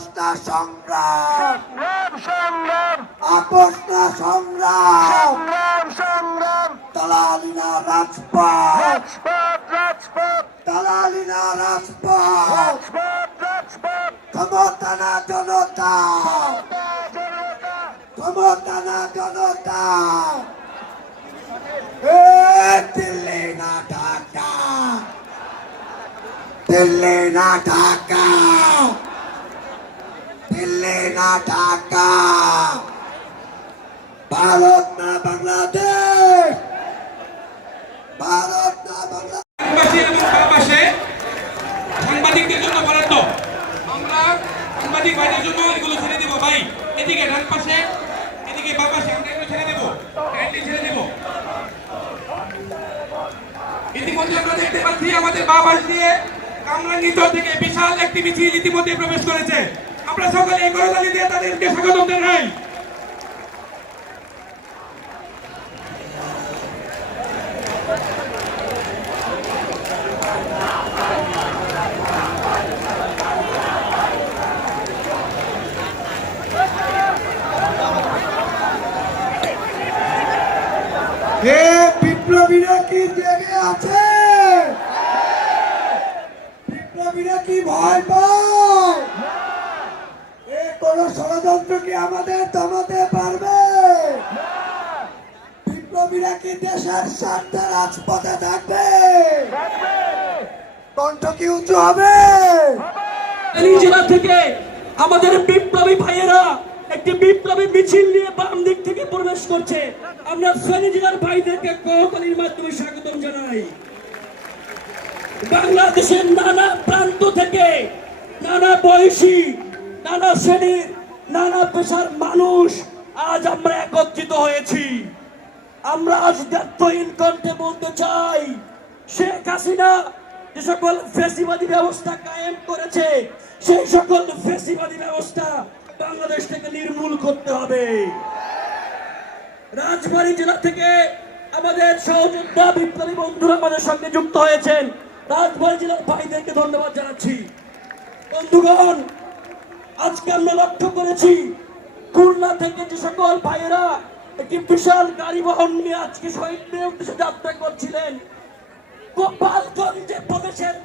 আপোষ না সংগ্রাম সংগ্রাম সংগ্রাম আপোষ না সংগ্রাম সংগ্রাম সংগ্রাম রাজপথ রাজপথ। রাজপথ। ক্ষমতা না জনতা। ক্ষমতা না জনতা। দিল্লি না ঢাকা। দিল্লি না ঢাকা। না ঢাকা। ভারত না বাংলাদেশ। ভারত না বাংলাদেশ। সাংবাদিকদের জন্য বরাদ্দ। আমরা সাংবাদিক ভাইদের জন্য এগুলো ছেড়ে দেবো ভাই। এদিকে ডান পাশে, এদিকে পাশে আমরা এগুলো ছেড়ে দেবো। ছেড়ে দেবো। ইতিমধ্যে আমরা দেখতে পাচ্ছি আমাদের পাশ দিয়ে কামরাঙ্গিত থেকে বিশাল একটি মিছিল ইতিমধ্যে প্রবেশ করেছে। আমরা সকলে করতালি দিয়ে তাদেরকে স্বাগত জানাই বিপ্লবীরা কি জেগে আছে? ষড়যন্ত্র কি আমাদের দমাতে পারবে। বিপ্লবীরা কি দেশের স্বার্থে রাজপথে থাকবে? কণ্ঠ কি উঁচু হবে? জেলা থেকে আমাদের বিপ্লবী ভাইয়েরা একটি বিপ্লবী মিছিল নিয়ে বাম দিক থেকে প্রবেশ করছে। আমরা ফেনী জেলার ভাইদেরকে করতালির মাধ্যমে স্বাগতম জানাই। বাংলাদেশের নানা প্রান্ত থেকে নানা বয়সী, নানা শ্রেণির নানা পেশার মানুষ আজ আমরা একত্রিত হয়েছি। আমরা আজ দ্ব্যর্থহীন কণ্ঠে বলতে চাই, শেখ হাসিনা যে সকল ফেসিবাদী ব্যবস্থা কায়েম করেছে, সেই সকল ফেসিবাদী ব্যবস্থা বাংলাদেশ থেকে নির্মূল করতে হবে। রাজবাড়ী জেলা থেকে আমাদের সহযোদ্ধা বিপ্লবী বন্ধুরা আমাদের সঙ্গে যুক্ত হয়েছেন। রাজবাড়ী জেলার ভাইদেরকে ধন্যবাদ জানাচ্ছি। বন্ধুগণ আজকে আমরা লক্ষ্য করেছি, খুলনা থেকে যে সকল ভাইয়েরা একটি বিশাল গাড়ি বহন নিয়ে আজকে শহীদ উদ্দেশ্যে যাত্রা করছিলেন। গোপালগঞ্জে প্রবেশের